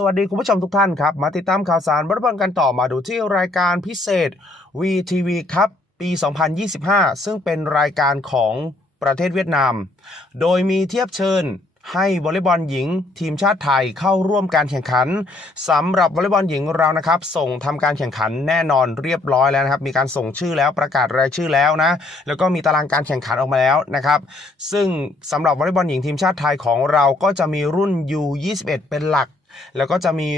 สวัสดีคุณผู้ชมทุกท่านครับ มาติดตามข่าวสารบริบอลกันต่อมาดูที่รายการพิเศษ VTV ครับปี 2025 ซึ่งเป็นรายการของประเทศเวียดนาม โดยมีเทียบเชิญให้วอลเลย์บอลหญิง ทีมชาติไทยเข้าร่วมการแข่งขันสำหรับวอลเลย์บอลหญิงเรานะครับ ส่งทำการแข่งขันแน่นอนเรียบร้อยแล้วนะครับ มีการส่งชื่อแล้วประกาศรายชื่อแล้วนะ แล้วก็มีตารางการแข่งขันออกมาแล้วนะครับ ซึ่งสำหรับวอลเลย์บอลหญิงทีมชาติไทยของเราก็จะมีรุ่น U21 เป็นหลัก แล้วก็จะมี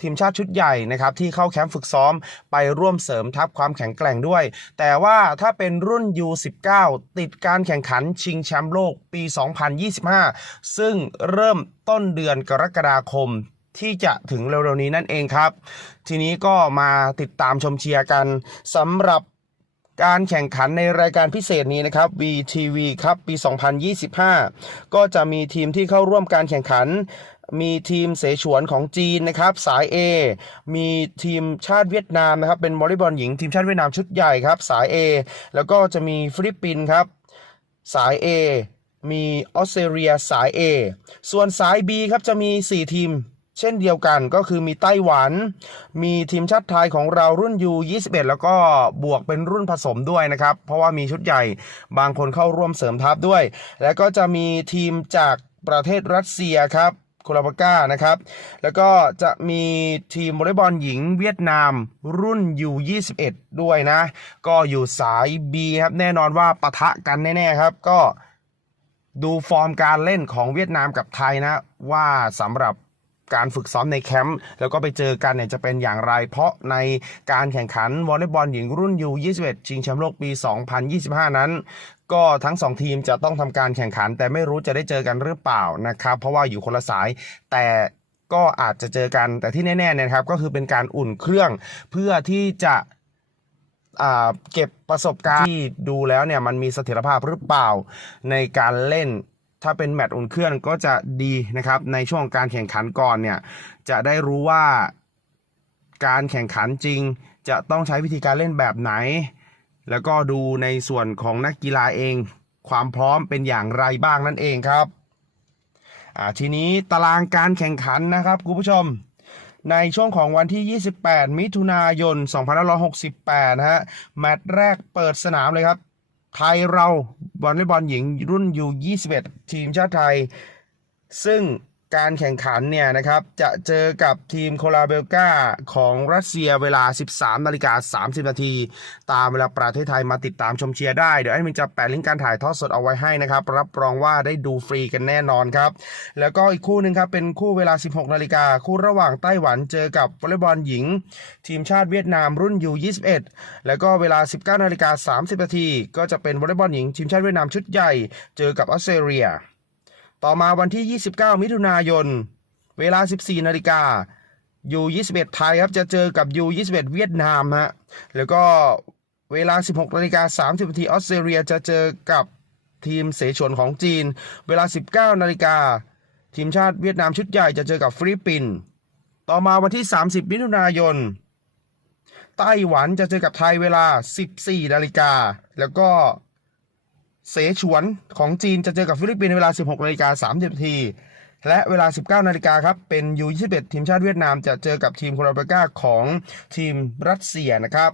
ทีมชาติชุดใหญ่นะครับที่เข้าแคมป์ฝึกซ้อมไปร่วมเสริมทัพความแข็งแกร่งด้วย แต่ว่าถ้าเป็นรุ่น U19 ติดการแข่งขันชิงแชมป์โลกปี 2025 ซึ่งเริ่มต้นเดือนกรกฎาคมที่จะถึงเร็วๆนี้นั่นเองครับ ทีนี้ก็มาติดตามชมเชียร์กันสำหรับการแข่งขันในรายการพิเศษนี้นะครับ VTV ครับปี 2025 ก็จะมีทีมที่เข้าร่วมการแข่งขัน มีทีมเสฉวนของจีนนะครับสาย A มีทีมชาติเวียดนามนะครับเป็นวอลเลย์บอลหญิงทีมชาติเวียดนามชุดใหญ่ครับสาย A แล้วก็จะมีฟิลิปปินส์ครับสาย A มีออสเตรเลียสาย A ส่วนสาย B ครับจะมี 4 ทีมเช่นเดียวกันก็คือมีไต้หวัน มีทีมชาติไทยของเรารุ่น U21 แล้วก็บวกเป็นรุ่นผสมด้วยนะครับ เพราะว่ามีชุดใหญ่บางคนเข้าร่วมเสริมทัพด้วย แล้วก็จะมีทีมจากประเทศรัสเซียครับ โคลาบาก้านะครับ แล้วก็จะมีทีมวอลเลย์บอลหญิงเวียดนามรุ่น U21 ด้วยนะ ก็อยู่สาย B ครับ แน่นอนว่าปะทะกันแน่ๆครับ ก็ดูฟอร์มการเล่นของเวียดนามกับไทยนะ ว่าสำหรับ การฝึกซ้อมในแคมป์แล้วก็ไปเจอกันเนี่ยจะเป็นอย่างไร เพราะในการแข่งขันวอลเลย์บอลหญิงรุ่น U21 ชิงแชมป์โลกปี 2025 นั้นก็ทั้งสองทีมจะต้องทำการแข่งขัน แต่ไม่รู้จะได้เจอกันหรือเปล่านะครับ เพราะว่าอยู่คนละสาย แต่ก็อาจจะเจอกันแต่ที่แน่ๆเนี่ยนะครับ ก็คือเป็นการอุ่นเครื่องเพื่อที่จะเก็บประสบการณ์ที่ดูแล้วเนี่ยมันมีเสถียรภาพหรือเปล่าในการเล่น ถ้าเป็นแมตช์อุ่นเครื่องก็จะดีนะครับ ในช่วงการแข่งขันก่อนเนี่ย จะได้รู้ว่าการแข่งขันจริง จะต้องใช้วิธีการเล่นแบบไหน แล้วก็ดูในส่วนของนักกีฬาเอง ความพร้อมเป็นอย่างไรบ้างนั่นเองครับทีนี้ตารางการแข่งขันนะครับคุณผู้ชม ในช่วงของวันที่ 28 มิถุนายน 2568 นะฮะแมตช์แรกเปิดสนามเลยครับ ไทยเราวอลเลย์บอลหญิงรุ่นยู21 ทีมชาติไทย ซึ่ง การแข่งขันเนี่ยนะครับ จะเจอกับทีมโคลาเบลกาของรัสเซียเวลา 13นาฬิกา30 นาที ตามเวลาประเทศไทยมาติดตามชมเชียร์ได้ เดี๋ยวแอดมินจะแปะลิงก์การถ่ายทอดสดเอาไว้ให้นะครับ รับรองว่าได้ดูฟรีกันแน่นอนครับ แล้วก็อีกคู่หนึ่งครับ เป็นคู่เวลา 16นาฬิกาคู่ระหว่างไต้หวันเจอกับวอลเลย์บอลหญิง ทีมชาติเวียดนามรุ่น U21 แล้วก็เวลา 19นาฬิกา30 นาทีก็จะเป็นวอลเลย์บอลหญิงทีมชาติเวียดนามชุดใหญ่ เจอกับออสเตรเลีย ต่อมาวันที่ 29 มิถุนายน เวลา 14 นาฬิกา U21 ไทยครับ จะเจอกับ U21 เวียดนามฮะ แล้วก็เวลา 16นาฬิกา30นาทีออสเตรเลียจะเจอกับทีมเสฉวนของจีน เวลา 19นาฬิกาทีมชาติเวียดนามชุดใหญ่จะเจอกับฟิลิปปินส์ต่อมาวันที่ 30 มิถุนายน ไต้หวันจะเจอกับไทยเวลา 14นาฬิกาแล้วก็ เสฉวนของจีนจะเจอกับฟิลิปปินส์ในเวลา 16นาฬิกา30นาทีและเวลา 19นาฬิกาครับ เป็น U21 ทีมชาติเวียดนามจะเจอกับทีมโคลาบาก้าของทีมรัสเซียนะครับ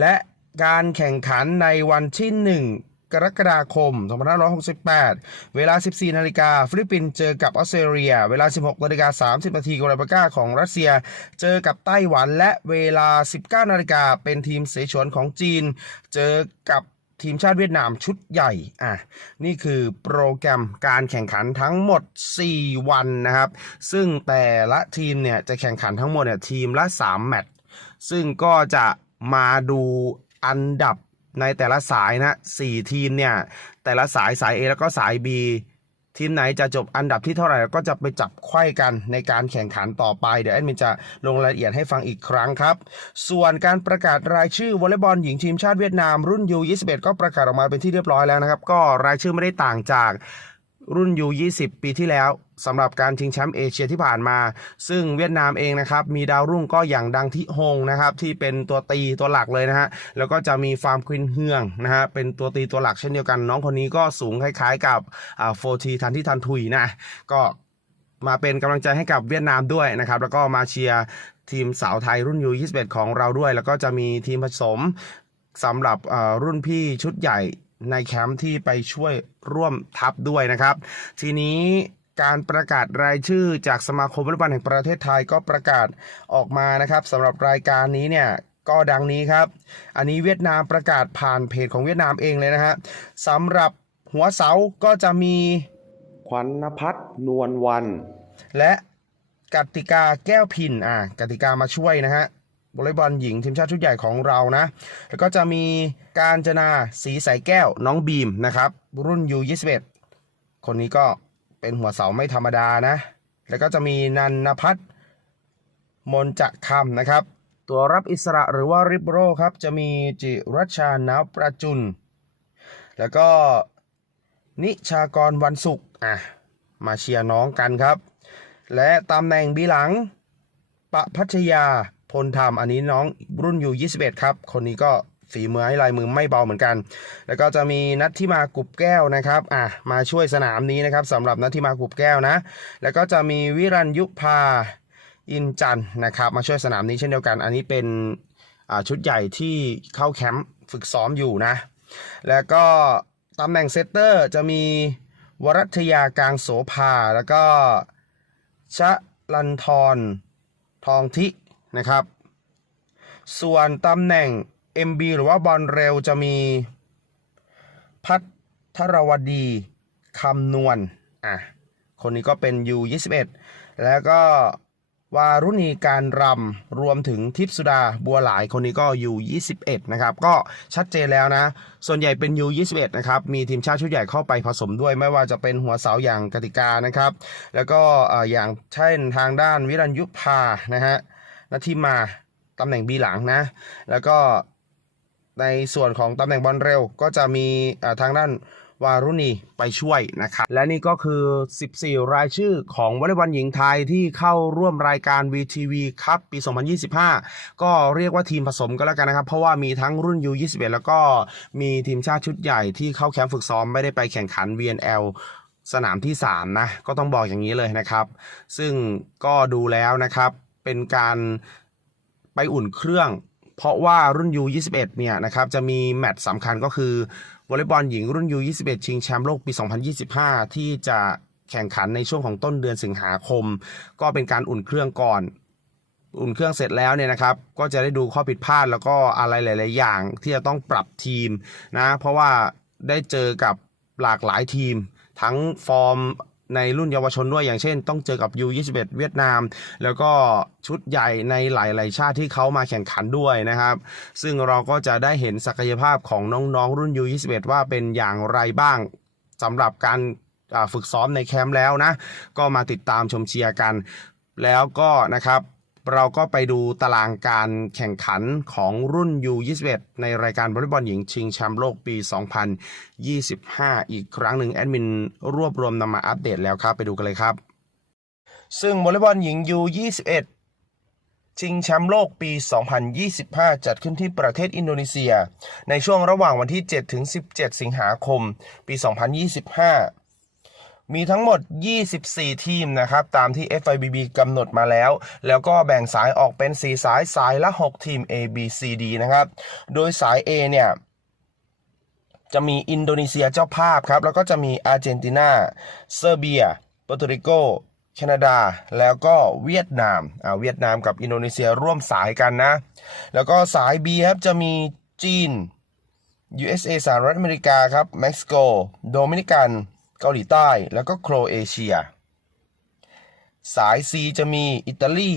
และการแข่งขันในวันที่ 1 กรกฎาคม 2568 เวลา 14นาฬิกาฟิลิปปินส์เจอกับออสเตรเลีย เวลา 16นาฬิกา30นาทีโคลาบาก้าของรัสเซีย เจอกับไต้หวัน และเวลา 19นาฬิกาเป็นทีมเสฉวนของจีน เจอกับ ทีมชาติเวียดนามชุดใหญ่ อะ นี่คือโปรแกรมการแข่งขันทั้งหมด 4 วันนะครับ ซึ่งแต่ละทีมเนี่ยจะแข่งขันทั้งหมดเนี่ยทีมละ 3 แมตช์ ซึ่งก็จะมาดูอันดับในแต่ละสายนะ 4 ทีมเนี่ย แต่ละสายสาย A แล้วก็สาย B ทีมไหนจะจบอันดับที่เท่าไหร่ก็จะไปจับไขว้กันในการแข่งขันต่อไป เดี๋ยวแอดมินจะลงรายละเอียดให้ฟังอีกครั้งครับ ส่วนการประกาศรายชื่อวอลเลย์บอลหญิงทีมชาติเวียดนามรุ่น U21 ก็ประกาศออกมาเป็นที่เรียบร้อยแล้วนะครับ ก็รายชื่อไม่ได้ต่างจากรุ่น U20 ปีที่แล้ว สำหรับการชิงแชมป์เอเชียที่ผ่านมา ซึ่งเวียดนามเองนะครับมีดาวรุ่งก็อย่างดังทิฮงนะครับที่เป็นตัวตีตัวหลักเลยนะฮะแล้วก็จะมีฟาร์มควินเฮืองนะฮะเป็นตัวตีตัวหลักเช่นเดียวกัน น้องคนนี้ก็สูงคล้ายๆกับโฟทีทันที่ทันทุยนะก็มาเป็นกำลังใจให้กับเวียดนามด้วยนะครับ แล้วก็มาเชียร์ทีมสาวไทยรุ่นยู21ของเราด้วย แล้วก็จะมีทีมผสมสำหรับรุ่นพี่ชุดใหญ่ในแคมป์ที่ไปช่วยร่วมทัพด้วยนะครับ ทีนี้ การประกาศรายชื่อจากสมาคมวอลเลย์บอลแห่งประเทศไทยก็ประกาศออกมานะครับสำหรับรายการนี้เนี่ยก็ดังนี้ครับ อันนี้เวียดนามประกาศผ่านเพจของเวียดนามเองเลยนะฮะสำหรับหัวเสาก็จะมีขวัญนภัทรนวลวัน และกติกาแก้วพินอ่ากติกามาช่วยนะฮะวอลเลย์บอลหญิงทีมชาติชุดใหญ่ของเรานะ แล้วก็จะมีการจนาสีใสแก้วน้องบีมนะครับ รุ่น U21 คนนี้ก็ เป็นหัวเสาไม่ธรรมดานะ แล้วก็จะมีนันนพัฒน์มนจะคำนะครับ ตัวรับอิสระหรือว่าริบโรครับ จะมีจิรัชานาประจุน แล้วก็นิชากรวันศุกร์อะมาเชียร์น้องกันครับ และตำแหน่งบีหลังปะพัชยาพลธรรมอันนี้น้องรุ่นอยู่ 21 ครับ คนนี้ก็ ฝีมือให้ลายมือไม่เบาเหมือนกัน แล้วก็จะมีนัทที่มากุบแก้วนะครับ อะ มาช่วยสนามนี้นะครับสำหรับนัทที่มากุบแก้วนะ แล้วก็จะมีวิรัญยุพาอินจันนะครับ มาช่วยสนามนี้เช่นเดียวกัน อันนี้เป็นชุดใหญ่ที่เข้าแคมป์ฝึกซ้อมอยู่นะ แล้วก็ตำแหน่งเซตเตอร์จะมีวรัตยากลางโสภา แล้วก็ชะลันทรทองทินะครับ ส่วนตำแหน่ง MB หรือว่าบอลเร็วจะมีพัทรวดีคำนวณอะคนนี้ก็เป็น U21 แล้วก็วารุณีการรำรวมถึงทิพสุดาบัวหลายคนนี้ก็ U21 นะครับ ก็ชัดเจนแล้วนะ ส่วนใหญ่เป็น U21 นะครับ มีทีมชาติชุดใหญ่เข้าไปผสมด้วย ไม่ว่าจะเป็นหัวเสาอย่างกติกานะครับ แล้วก็เอ่ออย่างเช่นทางด้านวิรัญยุพานะฮะนาทีมาตำแหน่งบีหลังนะ แล้วก็ ในส่วนของตำแหน่งบอลเร็ว ก็จะมีทางด้านวารุณีไปช่วยนะครับและนี่ก็คือ 14 รายชื่อของวอลเลย์บอลหญิงไทยที่เข้าร่วมรายการ VTV ครับปี 2025 ก็เรียกว่าทีมผสมก็แล้วกันนะครับ เพราะว่ามีทั้งรุ่น U21 แล้วก็มีทีมชาติชุดใหญ่ที่เข้าแคมป์ฝึกซ้อมไม่ได้ไปแข่งขัน VNL สนามที่ 3 นะ ก็ต้องบอกอย่างนี้เลยนะครับ ซึ่งก็ดูแล้วนะครับเป็นการไปอุ่นเครื่อง เพราะว่ารุ่น U21 เนี่ยนะครับจะมีแมตช์สำคัญก็คือวอลเลย์บอลหญิงรุ่น U21 ชิงแชมป์โลกปี 2025 ที่จะแข่งขันในช่วงของต้นเดือนสิงหาคม ก็เป็นการอุ่นเครื่องก่อนอุ่นเครื่องเสร็จแล้วเนี่ยนะครับ ก็จะได้ดูข้อผิดพลาดแล้วก็อะไรหลาย ๆ อย่างที่จะต้องปรับทีมนะ เพราะว่าได้เจอกับหลากหลายทีม ทั้งฟอร์ม ในรุ่นเยาวชนด้วยอย่างเช่น ต้องเจอกับ U21 เวียดนาม แล้วก็ชุดใหญ่ในหลาย ๆ ชาติที่เขามาแข่งขันด้วยนะครับ ซึ่งเราก็จะได้เห็นศักยภาพของน้อง ๆ รุ่น U21 ว่าเป็นอย่างไรบ้างสำหรับการฝึกซ้อมในแคมป์แล้วนะ ก็มาติดตามชมเชียร์กัน แล้วก็นะครับ เราก็ไปดูตารางการแข่งขันของรุ่น U21 ในรายการวอลเลย์บอลหญิงชิงแชมป์โลกปี 2025 อีกครั้งหนึ่งแอดมินรวบรวมนำมาอัปเดตแล้วครับ ไปดูกันเลยครับ ซึ่งวอลเลย์บอลหญิง U21 ชิงแชมป์โลกปี 2025 จัดขึ้นที่ประเทศอินโดนีเซีย ในช่วงระหว่างวันที่ 7 ถึง 17 สิงหาคม ปี 2025 มีทั้งหมด 24 ทีมนะครับ ตามที่ FIBB กำหนดมาแล้ว แล้วก็แบ่งสายออกเป็น 4 สาย สายละ 6 ทีม A B C D นะครับ โดยสาย A เนี่ยจะมีอินโดนีเซียเจ้าภาพครับ แล้วก็จะมีอาร์เจนตินา เซอร์เบียโปรตุริโก แคนาดา แล้วก็เวียดนาม อ่า เวียดนามกับอินโดนีเซียร่วมสายกันนะ แล้วก็สาย B ครับ จะมีจีน USA สหรัฐอเมริกาครับ เม็กซิโก โดมินิกัน เกาหลีใต้แล้วก็โครเอเชีย สาย C จะมีอิตาลี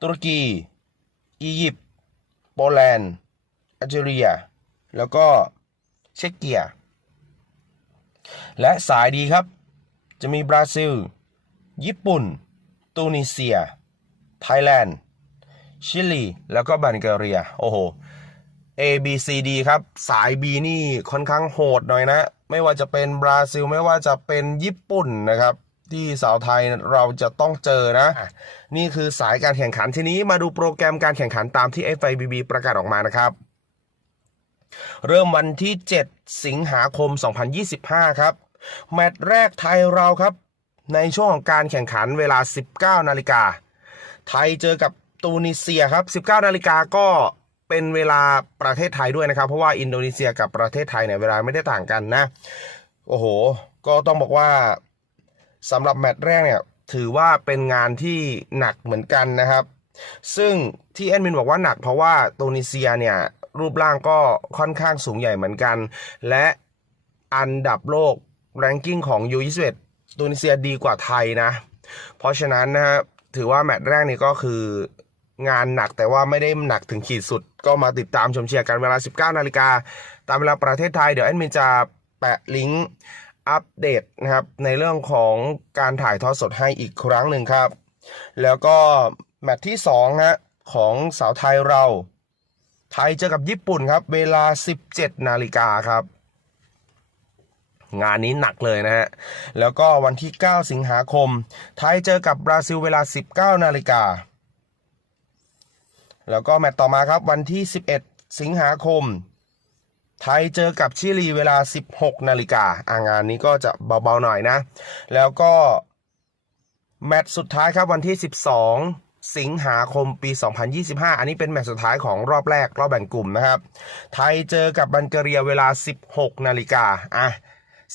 ตุรกี อียิปต์โปแลนด์อัลจีเรีย แล้วก็เช็กเกีย และสายดีครับ จะมีบราซิล ญี่ปุ่น ตูนิเซีย ไทยแลนด์ ชิลี แล้วก็บัลแกเรีย โอ้โห A B C D ครับ สาย B นี่ค่อนข้างโหดหน่อยนะ ไม่ว่าจะเป็นบราซิล ไม่ว่าจะเป็นญี่ปุ่นนะครับ ที่สาวไทยเราจะต้องเจอนะ นี่คือสายการแข่งขันทีนี้มาดูโปรแกรมการแข่งขันตามที่ FIBB ประกาศออกมานะครับ เริ่มวันที่ 7 สิงหาคม 2025 ครับ แมตช์แรกไทยเราครับ ในช่วงของการแข่งขันเวลา 19 นาฬิกาไทยเจอกับตูนิเซียครับ 19 นาฬิกาก็ เป็นเวลาประเทศไทยด้วยนะครับ เพราะว่าอินโดนีเซียกับประเทศไทยเนี่ยเวลาไม่ได้ต่างกันนะ โอ้โห ก็ต้องบอกว่าสำหรับแมตช์แรกเนี่ยถือว่าเป็นงานที่หนักเหมือนกันนะครับ ซึ่งที่แอดมินบอกว่าหนักเพราะว่าตูนิเซียเนี่ยรูปร่างก็ค่อนข้างสูงใหญ่เหมือนกัน และอันดับโลกแรงกิ้งของ U21 ตูนิเซียดีกว่าไทยนะ เพราะฉะนั้นนะครับถือว่าแมตช์แรกนี่ก็คืองานหนักแต่ว่าไม่ได้หนักถึงขีดสุด ก็มาติดตามชมเชียร์กันเวลา 19 นาฬิกาตามเวลาประเทศไทย เดี๋ยวแอดมินจะแปะลิงก์อัปเดตนะครับ ในเรื่องของการถ่ายทอดสดให้อีกครั้งหนึ่งครับ แล้วก็แมตช์ที่2ฮะของสาวไทยเรา ไทยเจอกับญี่ปุ่นครับ เวลา 17 นาฬิกาครับ งานนี้หนักเลยนะฮะ แล้วก็วันที่ 9 สิงหาคม ไทยเจอกับบราซิลเวลา 19 นาฬิกา แล้วก็แมตต์ต่อมาครับวันที่ 11 สิงหาคม ไทยเจอกับชิลีเวลา 16 นาฬิกาอางานนี้ก็จะเบาๆหน่อยนะ แล้วก็แมตช์สุดท้ายครับวันที่ 12 สิงหาคมปี 2025 อันนี้เป็นแมตช์สุดท้ายของรอบแรก รอบแบ่งกลุ่มนะครับ ไทยเจอกับบัลแกเรียเวลา 16 นาฬิกาอะ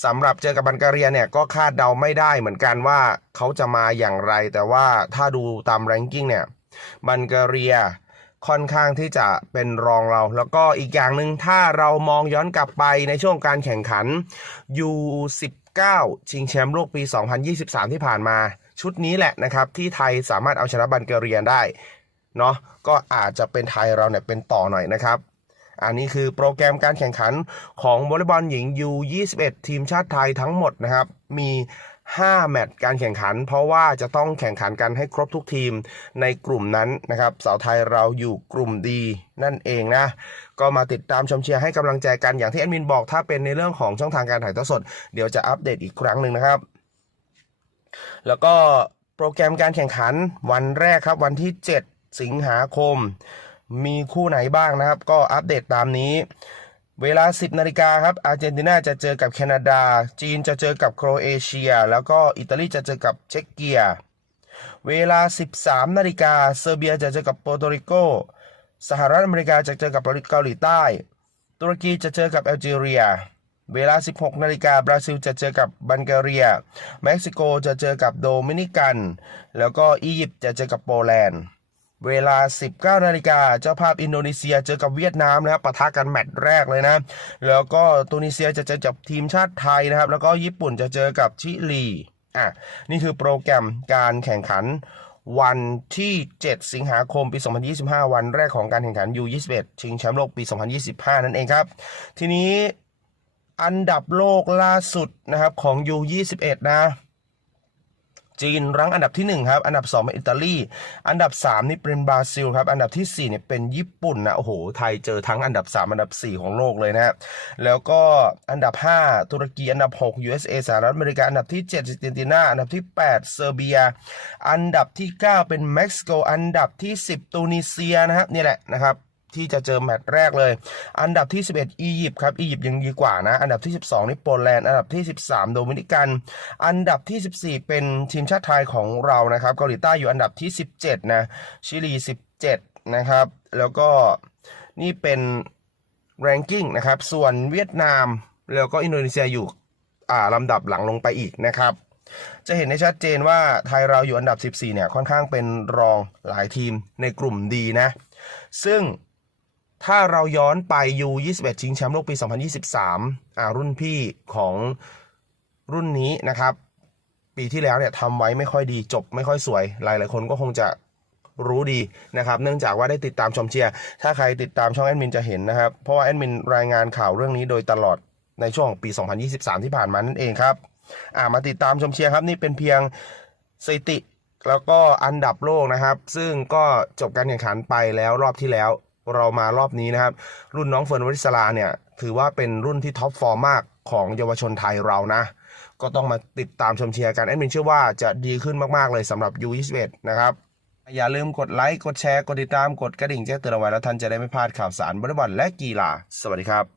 สำหรับเจอกับบัลแกเรียเนี่ยก็คาดเดาไม่ได้เหมือนกันว่าเขาจะมาอย่างไร แต่ว่าถ้าดูตามแรงกิ้งเนี่ยบัลแกเรีย ค่อนข้างที่จะเป็นรองเรา แล้วก็อีกอย่างหนึ่งถ้าเรามองย้อนกลับไปในช่วงการแข่งขัน U19 ชิงแชมป์โลกปี 2023 ที่ผ่านมา ชุดนี้แหละนะครับ ที่ไทยสามารถเอาชนะบัลแกเรียได้เนาะก็อาจจะเป็นไทยเราเนี่ยเป็นต่อหน่อยนะครับอันนี้คือโปรแกรมการแข่งขันของวอลเลย์บอลหญิง U21 ทีมชาติไทยทั้งหมดนะครับ มี 5 แมตช์การแข่งขัน เพราะว่าจะต้องแข่งขันกันให้ครบทุกทีมในกลุ่มนั้นนะครับสาวไทยเราอยู่กลุ่มดีนั่นเองนะ ก็มาติดตามชมเชียร์ให้กำลังใจกันอย่างที่แอดมินบอกถ้าเป็นในเรื่องของช่องทางการถ่ายทอดสด เดี๋ยวจะอัปเดตอีกครั้งหนึ่งนะครับ แล้วก็โปรแกรมการแข่งขันวันแรกครับวันที่ 7 สิงหาคม มีคู่ไหนบ้างนะครับ ก็อัปเดตตามนี้ เวลา 10นาฬิกาครับ อาร์เจนตินาจะเจอกับแคนาดา จีนจะเจอกับโครเอเชีย แล้วก็อิตาลีจะเจอกับเช็กเกีย เวลา 13นาฬิกาเซอร์เบียจะเจอกับโปรโตริโก สหรัฐอเมริกาจะเจอกับเกาหลีใต้ ตุรกีจะเจอกับแอลจีเรีย เวลา 16นาฬิกาบราซิลจะเจอกับบัลแกเรีย เม็กซิโกจะเจอกับโดมินิกัน แล้วก็อียิปต์จะเจอกับโปแลนด์ เวลา 19 นาฬิกาเจ้าภาพอินโดนีเซียเจอกับเวียดนามนะครับปะทะกันแมตช์แรกเลยนะ แล้วก็ตูนิเซียจะเจอกับทีมชาติไทยนะครับ แล้วก็ญี่ปุ่นจะเจอกับชิลี อะ นี่คือโปรแกรมการแข่งขันวันที่ 7 สิงหาคม ปี 2025 วันแรกของการแข่งขัน U21 ชิงแชมป์โลกปี 2025 นั่นเองครับ ทีนี้อันดับโลกล่าสุดนะครับของ U21 นะ จีนรั้งอันดับที่ 1 ครับ อันดับ 2 เป็นอิตาลี อันดับ 3 นี่เป็นบราซิลครับ อันดับทีสี่ 4 เนี่ยเป็นญี่ปุ่นนะ โอ้โห ไทยเจอทั้งอันดับ 3 อันดับ 4 ของโลกเลยนะแล้วก็อันดับ 5 ตุรกี อันดับ 6 USA สหรัฐอเมริกา อันดับที่7อาร์เจนตินาอันดับที่ 8 เซอร์เบีย อันดับที่ 9 เป็นเม็กซิโก อันดับที่ 10 ตูนิเซียนะครับ นี่แหละนะครับ ที่จะเจอแมตช์แรกเลย อันดับที่ 11 อียิปต์ครับ อียิปต์ยังดีกว่านะ อันดับที่ 12 นี่โปแลนด์ อันดับที่ 13 โดมินิกัน อันดับที่ 14 เป็นทีมชาติไทยของเรานะครับ เกาหลีใต้อยู่อันดับที่ 17 นะ ชิลี 17 นะครับ แล้วก็นี่เป็นแรงกิ้งนะครับ ส่วนเวียดนาม แล้วก็อินโดนีเซียอยู่อ่าลำดับหลังลงไปอีกนะครับจะเห็นได้ชัดเจนว่าไทยเราอยู่อันดับ 14 เนี่ย ค่อนข้างเป็นรองหลายทีมในกลุ่มดีนะ ซึ่ง ถ้าเราย้อนไป U21 ชิงแชมป์โลกปี 2023อ่ารุ่นพี่ของรุ่นนี้นะครับ ปีที่แล้วเนี่ยทำไว้ไม่ค่อยดีจบไม่ค่อยสวย หลายหลายคนก็คงจะรู้ดีนะครับ เนื่องจากว่าได้ติดตามชมเชียร์ ถ้าใครติดตามช่องแอดมินจะเห็นนะครับ เพราะว่าแอดมินรายงานข่าวเรื่องนี้โดยตลอดในช่วงปี 2023 ที่ผ่านมานั่นเองครับอ่ามาติดตามชมเชียร์ครับนี่เป็นเพียงสถิติแล้วก็อันดับโลกนะครับ ซึ่งก็จบการแข่งขันไปแล้วรอบที่แล้ว เรามารอบนี้นะครับ รุ่นน้องเฟิร์นวริศลาเนี่ย ถือว่าเป็นรุ่นที่ท็อปฟอร์มมากของเยาวชนไทยเรานะ ก็ต้องมาติดตามชมเชียร์กันแอดมินเชื่อว่าจะดีขึ้นมาก ๆ เลยสำหรับ U21 นะครับ อย่าลืมกดไลค์ กดแชร์ กดติดตาม กดกระดิ่งแจ้งเตือนเอาไว้แล้วท่านจะได้ไม่พลาดข่าวสารบอลและกีฬา สวัสดีครับ